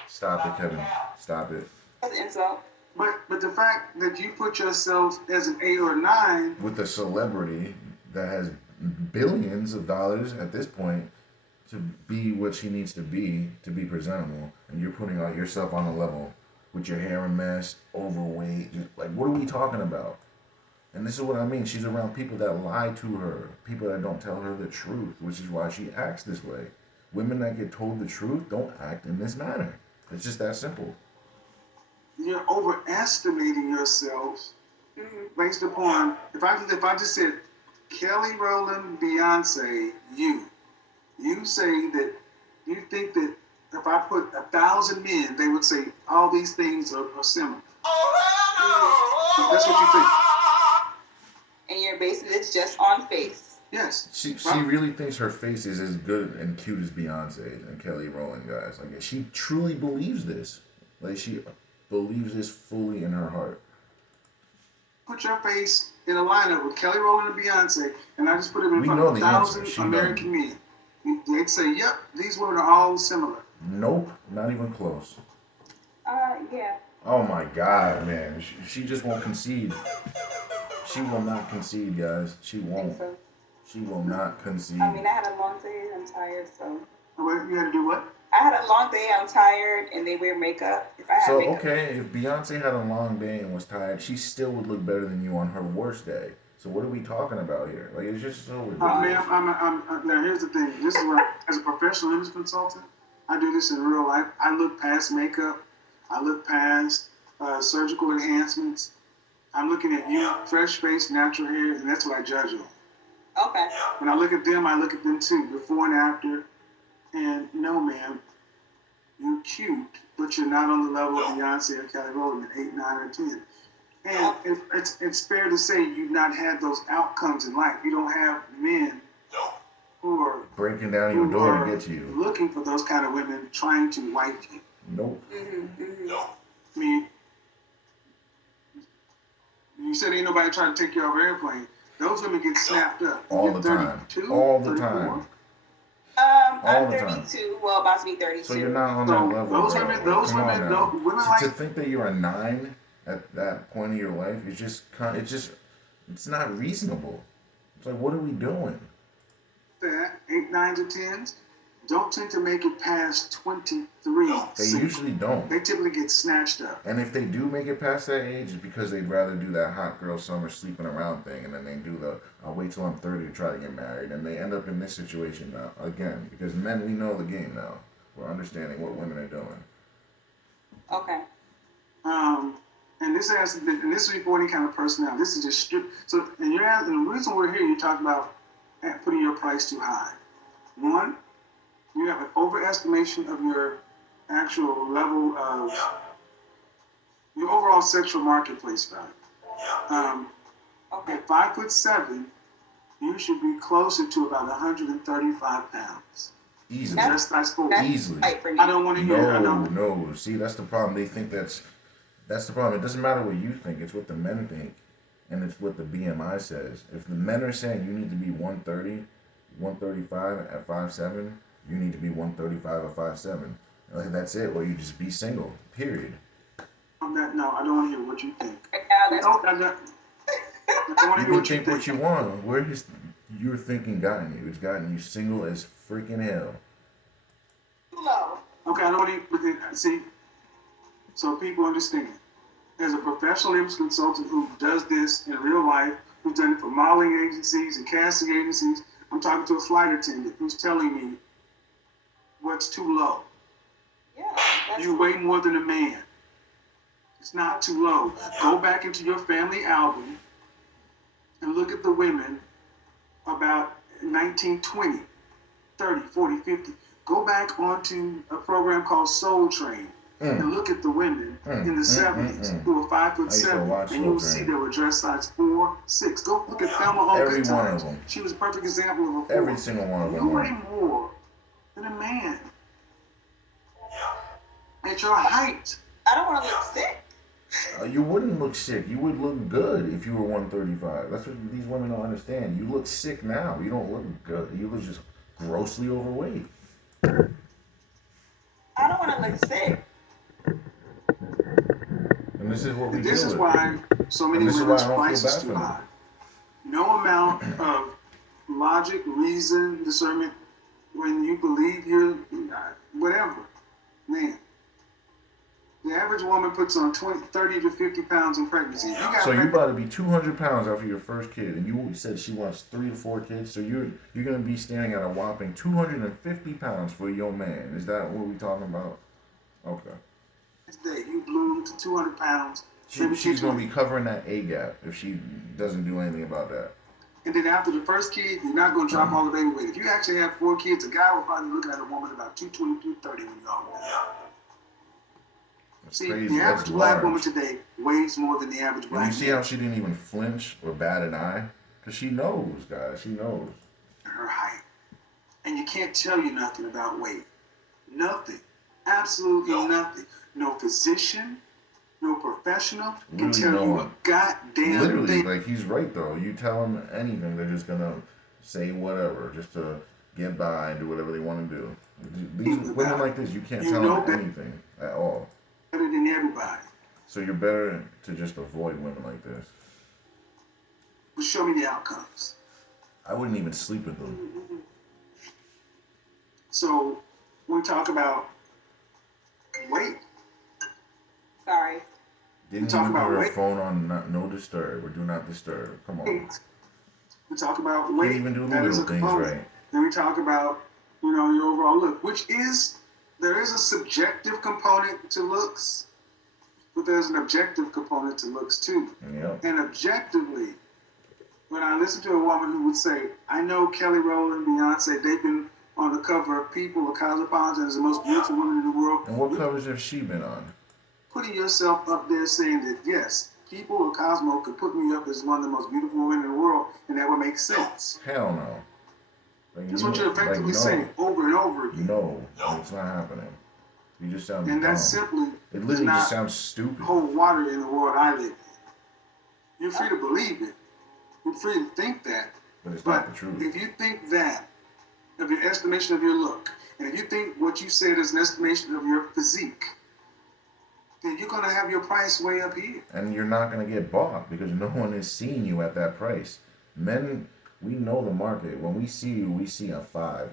Stop it, Kevin. Stop it. That's an insult. But the fact that you put yourself as an 8 or 9, With a celebrity that has billions of dollars at this point to be what she needs to be presentable, and you're putting out yourself on a level with your hair a mess, overweight, just, like what are we talking about? And this is what I mean. She's around people that lie to her, people that don't tell her the truth, which is why she acts this way. Women that get told the truth don't act in this manner. It's just that simple. you're overestimating yourself Mm-hmm. based upon if I just said Kelly Rowland, Beyonce, you say that you think that if I put 1,000 men, they would say all these things are similar. That's what you think. And you're basing this just on face. Yes. She really thinks her face is as good and cute as Beyonce's and Kelly Rowland, guys. Like she truly believes this. Like she believes this fully in her heart. Put your face in a lineup with Kelly Rowland and Beyonce, and I just put it in We front know of the 1,000 answer. She American men. They'd say, "Yep, these women are all similar." Nope, not even close. Yeah. Oh my God, man. She just won't concede. She will not concede, guys. She I think won't. so. She will not concede. I mean, I had a long day. I'm tired, so. What you had to do? What? I had a long day. I'm tired, and they wear makeup. If I have So makeup, okay, if Beyonce had a long day and was tired, she still would look better than you on her worst day. So what are we talking about here? Like it's just so ridiculous. Ma'am, now here's the thing. This is where, as a professional image consultant, I do this in real life. I look past makeup. I look past surgical enhancements. I'm looking at you, fresh face, natural hair, and that's what I judge on. okay. When I look at them too, before and after. And no, ma'am, you're cute, but you're not on the level of Beyonce or Kelly Rowland at 8, 9, or 10. And it's fair to say you've not had those outcomes in life. You don't have men who are Breaking down your door to get to you. looking for those kind of women trying to wife you. Nope. I mean, you said ain't nobody trying to take you off an airplane. Those women get snapped up. All the time. All the time. I'm 32. Well, about to be 32. So you're not on that level. Those bro. women, women To like think that you're a 9 at that point of your life is just it's not reasonable. It's like, what are we doing? that 8, 9s, or 10s don't tend to make it past 23. They usually don't. They typically get snatched up. And if they do make it past that age, it's because they'd rather do that hot girl summer sleeping around thing, and then they do the I'll wait till I'm 30 to try to get married, and they end up in this situation now again because men, we know the game now. We're understanding what women are doing. Okay. And this is before any kind of personality. This is just strip. So, and the reason we're here, you talk about putting your price too high. One, you have an overestimation of your actual level of your overall sexual marketplace value. Okay. At 5'7", you should be closer to about 135 pounds. Easily. Just I spoke. Easily. Right for me. I don't want to hear. No. See, that's the problem. They think that's the problem. It doesn't matter what you think. It's what the men think, and it's what the BMI says. If the men are saying you need to be 130, 135 at 5'7", you need to be 135 at 5'7". Like that's it. Or you just be single. Period. No, I don't want to hear what you think. Now that's I don't want to You hear can what you think what you want. Where has your thinking gotten you? It's gotten you single as freaking hell. too low. Okay, I don't want to see. So people understand. As a professional image consultant who does this in real life, who's done it for modeling agencies and casting agencies, I'm talking to a flight attendant who's telling me what's too low. Yeah. That's, You weigh more than a man. It's not too low. Go back into your family album and look at the women about 1920, 30, 40, 50. Go back onto a program called Soul Train and look at the women in the 70s who were 5'7", and you'll see they were dress size 4, 6. Go look at Thelma on Every Good one Times. of them. She was a perfect example of a 4. Every single one of them. You weigh more than a man at your height. I don't want to look sick. You wouldn't look sick. You would look good if you were 135. That's what these women don't understand. You look sick now. You don't look good. You look just grossly overweight. I don't want to look sick. And this is what we This deal is with. why so many And this is women's why I don't feel price is bad too for them. high. No amount of logic, reason, discernment, when you believe you're whatever, man. The average woman puts on 30 to 50 pounds in pregnancy. You got So you pregnant- about to be 200 pounds after your first kid, and you said she wants 3 to 4 kids. So you're gonna be standing at a whopping 250 pounds for your man. Is that what we talking about? Okay. Day, you bloom to 200 pounds. maybe She's gonna 220. be covering that A gap if she doesn't do anything about that. And then after the first kid, you're not going to drop all the baby weight. If you actually have 4 kids, a guy will probably be looking at a woman about 220, 230 when you're all done. That's See, crazy. the average That's black large. woman today weighs more than the average And black you see man. how she didn't even flinch or bat an eye? Because she knows, guys. She knows. Her height. And you can't tell you nothing about weight. Nothing. Absolutely nothing. No physician, no professional can Literally tell no you one. a goddamn Literally, thing. like, he's right, though. You tell them anything, they're just going to say whatever just to get by and do whatever they want to do. These women like this, you can't You tell know them that- anything at all. Better than everybody. So you're better to just avoid women like this. But show me the outcomes. I wouldn't even sleep with them. So when we talk about weight, Sorry. Didn't talk you put about her weight. phone on no disturb or do not disturb? Come on. we talk about Can't weight. even do the That is little a things component. right. Then we talk about, your overall look, there is a subjective component to looks, but there's an objective component to looks too. Yep. And objectively, when I listen to a woman who would say, I know Kelly Rowland, Beyonce, they've been on the cover of People or Cosmopolitan as the most beautiful woman in the world. And what covers have she been on? Putting yourself up there saying that, yes, People or Cosmo could put me up as one of the most beautiful women in the world, and that would make sense. Hell no. Like, That's what you're effectively saying over and over again. No, it's not happening. You just sound And dumb. that simply It does literally not just sounds stupid. hold water in the world I live in. You're free to believe it. You're free to think that. But it's But not the truth. if you think that, of your estimation of your look, and if you think what you said is an estimation of your physique, then you're going to have your price way up here. And you're not going to get bought because no one is seeing you at that price. Men, we know the market. When we see you, we see a 5.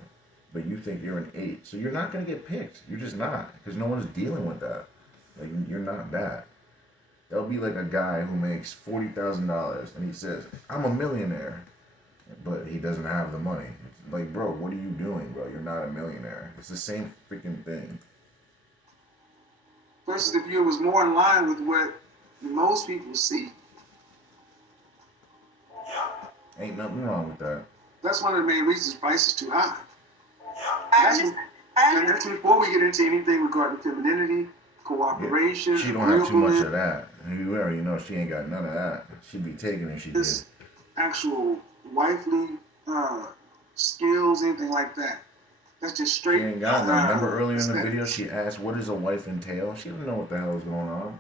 But you think you're an 8. So you're not going to get picked. You're just not. Because no one's dealing with that. Like, you're not that. There'll be like a guy who makes $40,000 and he says, I'm a millionaire. But he doesn't have the money. It's like, bro, what are you doing, bro? You're not a millionaire. It's the same freaking thing. Versus if you was more in line with what most people see. Ain't nothing wrong with that. That's one of the main reasons price is too high. I And that's before we get into anything regarding femininity, cooperation, She don't have too much agreeableness, of that. You already know she ain't got none of that. She'd be taken if she did. this actual wifely skills, anything like that. That's just She straight. ain't got none. Remember earlier in the aesthetics. video she asked, what does a wife entail? She doesn't know what the hell is going on.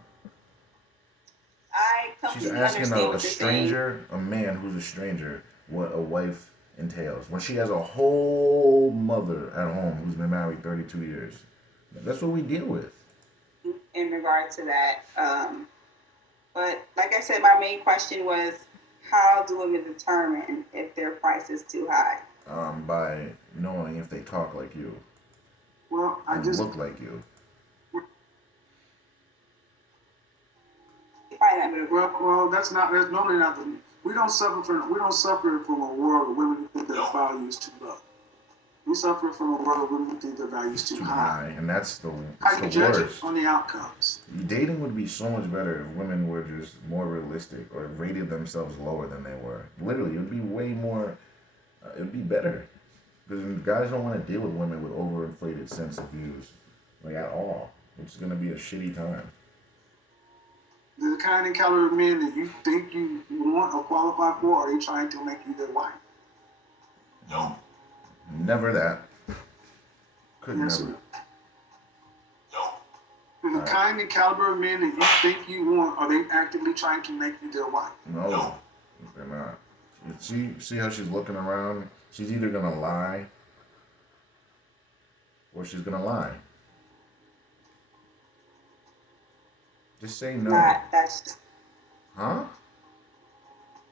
She's completely asking understand a what you're saying. stranger, a man who's a stranger, what a wife entails. When she has a whole mother at home who's been married 32 years. That's what we deal with. In regard to that. But like I said, my main question was, how do women determine if their price is too high? By knowing if they talk like you Well, I and just look like you. You find that with well, that's normally not the. We don't suffer from a world of women who think their value is too low. We suffer from a world of women who think their value is too high. And that's the How do you it's judge the it worst. on the outcomes? Dating would be so much better if women were just more realistic or rated themselves lower than they were. Literally, it would be way more. It would be better because guys don't want to deal with women with overinflated sense of views, like at all. It's gonna be a shitty time. The kind and caliber of men that you think you want or qualify for, are they trying to make you their wife? No. Never that. Could Yes, never. The kind and caliber of men that you think you want, are they actively trying to make you their wife? No, they're not. See how she's looking around? She's either gonna lie or she's gonna lie. Just say no. that's just, Huh?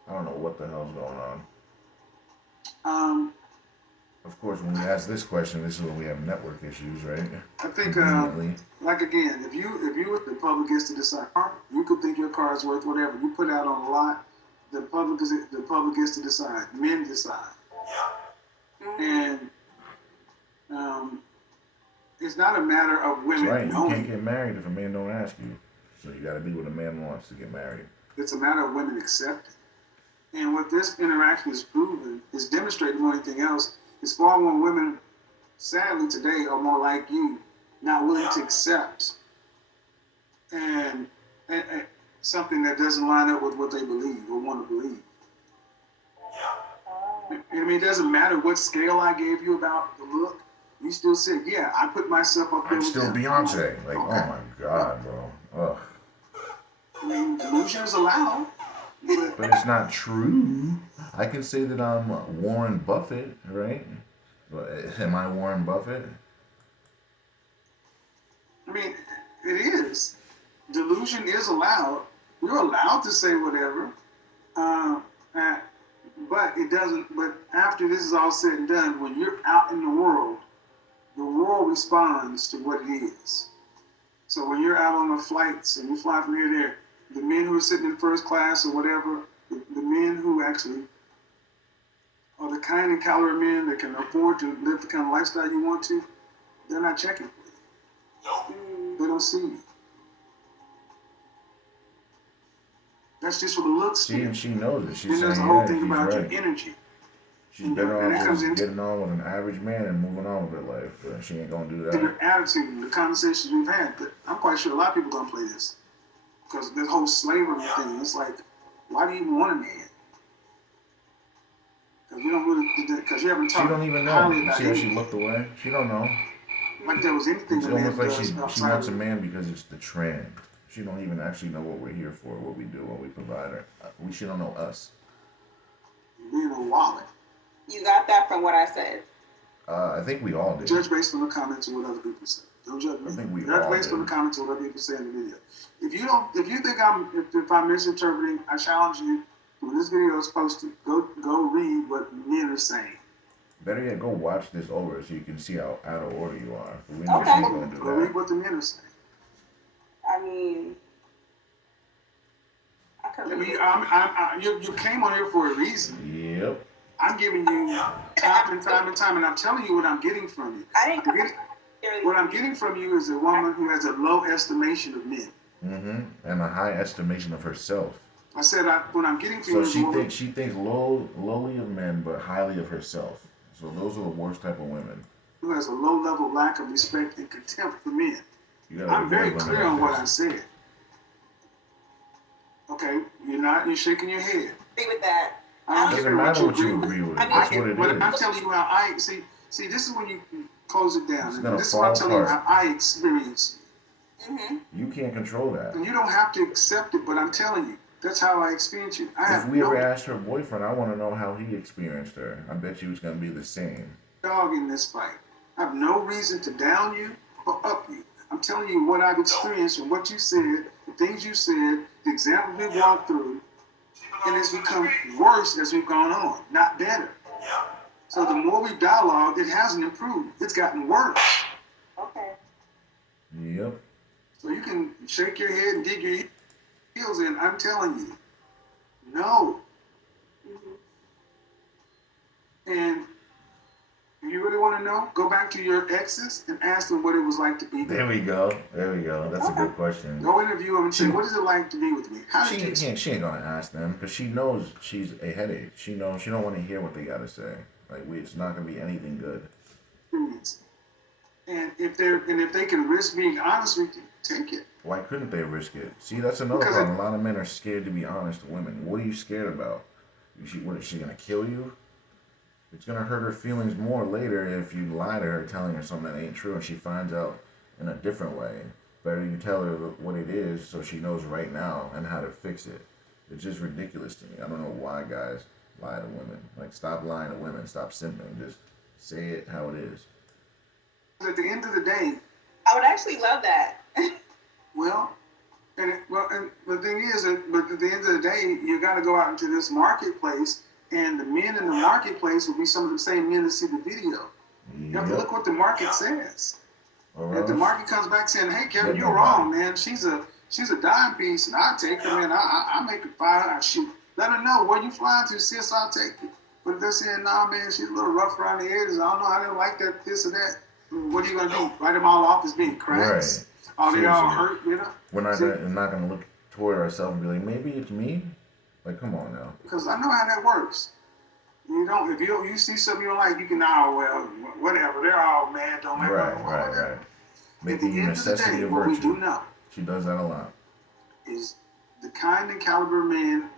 I don't know what the hell's going on. Of course, when we ask this question, this is when we have network issues, right? I think, Conveniently. like again, if the public gets to decide, you could think your car is worth whatever you put out on the lot. The public gets to decide. Men decide, and it's not a matter of women That's right. You knowing. can't get married if a man don't ask you. So you got to be what a man wants to get married. It's a matter of women accepting. And what this interaction has proven, is demonstrated more than anything else, is far more women, sadly today, are more like you, not willing to accept and something that doesn't line up with what they believe or want to believe. I mean, it doesn't matter what scale I gave you about the look. You still said, yeah, I put myself up there I'm with still them. Beyonce. Like, Okay. oh my God, bro. Ugh. I mean, delusion is allowed, but But it's not true. I can say that I'm Warren Buffett, right? But am I Warren Buffett? I mean, it is. Delusion is allowed. You're allowed to say whatever. But it doesn't. But after this is all said and done, when you're out in the world the world responds to what it is. So when you're out on the flights and you fly from here to there, the men who are sitting in first class or whatever, the men who actually are the kind and caliber men that can afford to live the kind of lifestyle you want to, they're not checking for you. They don't see you. That's just what it looks like. And she knows it. She's Then there's saying, the whole yeah, thing she's about right. your energy. She's better And that off comes just into getting on with an average man and moving on with her life. But she ain't gonna do and that. the attitude and the conversations we've had. But I'm quite sure a lot of people don't play this. Because this whole slavery thing, it's like, why do you even want a man? Because you don't really, because you haven't She talked don't even know. highly You about see how she anything. looked away? She don't know. Like there was anything It's a man almost like does she outside wants a of man because it's the trend. She don't even actually know what we're here for, what we do, what we provide her. She don't know us. being a wallet. You got that from what I said. I think we all did. Judge based on the comments and what other people say. Don't judge me. I think we Judge all based did. on the comments and what other people say in the video. If you think if I'm misinterpreting, I challenge you. When this video is posted, go read what men are saying. Better yet, go watch this over so you can see how out of order you are. We know Okay. she's gonna do Go read that. what the men are saying. I mean, I could I read mean, it. you came on here for a reason. Yep. I'm giving you time and time and time, and I'm telling you what I'm getting from you. I didn't come What I'm getting from you is a woman who has a low estimation of men. And a high estimation of herself. I said what I'm getting from So you is a woman she thinks lowly of men, but highly of herself. So those are the worst type of women. who has a low level lack of respect and contempt for men. You gotta I'm avoid very women clear like on what I this. said. Okay, you're shaking your head. agree with that. I don't Doesn't care matter what what you agree with. I mean, That's what it I'm is. telling you how I see. This is when you close it down. It's And gonna this is what I'm fall telling you apart. how I experience You can't control that. it. And you don't have to accept it, but I'm telling you, that's how I experience you. I If have we no ever asked her boyfriend, I want to know how he experienced her. I bet you it's gonna be the same. dog in this fight. I have no reason to down you or up you. I'm telling you what I've experienced and what you said, the things you said, the examples we've walked through, and it's become worse as we've gone on, not better. So the more we dialogue, it hasn't improved. It's gotten worse. Okay. Yep. So you can shake your head and dig your heels in. I'm telling you, no. And if you really want to know, go back to your exes and ask them what it was like to be There with we go. There we go. That's a good question. Go interview them and say, what is it like to be with me? How did you She ain't gonna ask them because she knows she's a headache. She knows she don't want to hear what they gotta say. Like it's not gonna be anything good. experience? And if they can risk being honest with you, take it. Why couldn't they risk it? See, that's another Because problem. A lot of men are scared to be honest to women. What are you scared about? What is she gonna kill you? It's gonna hurt her feelings more later if you lie to her, telling her something that ain't true, and she finds out in a different way. Better you tell her what it is so she knows right now and how to fix it. It's just ridiculous to me. I don't know why guys lie to women. Like, stop lying to women. Stop simping. Just say it how it is. At the end of the day, I would actually love that. and the thing is, but at the end of the day, you got to go out into this marketplace, and the men in the marketplace will be some of the same men that see the video. You have to look what the market says. If the market comes back saying, "Hey, Kevin, you're wrong, man. She's a dime piece, and I take her, man. I make it fine. I shoot. Let her know where you flying to, sis. I'll take you." But if they're saying, "Nah, man, she's a little rough around the edges. I don't know. I didn't like that, this or that." What are you gonna do? Write them all off as being cracks? Right. Are they all Seriously. hurt? You know? We're not gonna look toward ourselves and be like, maybe it's me. Like, come on now. Because I know how that works. You don't. If you see something you don't like, you can whatever. They're all mad. Don't matter. Right. At Making the your end of the necessity day, a what we virtue. do know She does that a lot. is the kind and caliber man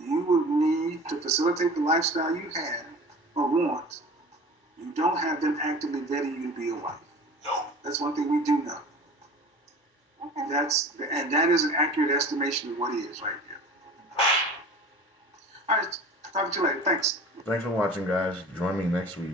you would need to facilitate the lifestyle you had or want. You don't have them actively vetting you to be a wife. No. That's one thing we do know. Okay. That is an accurate estimation of what he is right there. All right, talk to you later. Thanks. Thanks for watching, guys. Join me next week.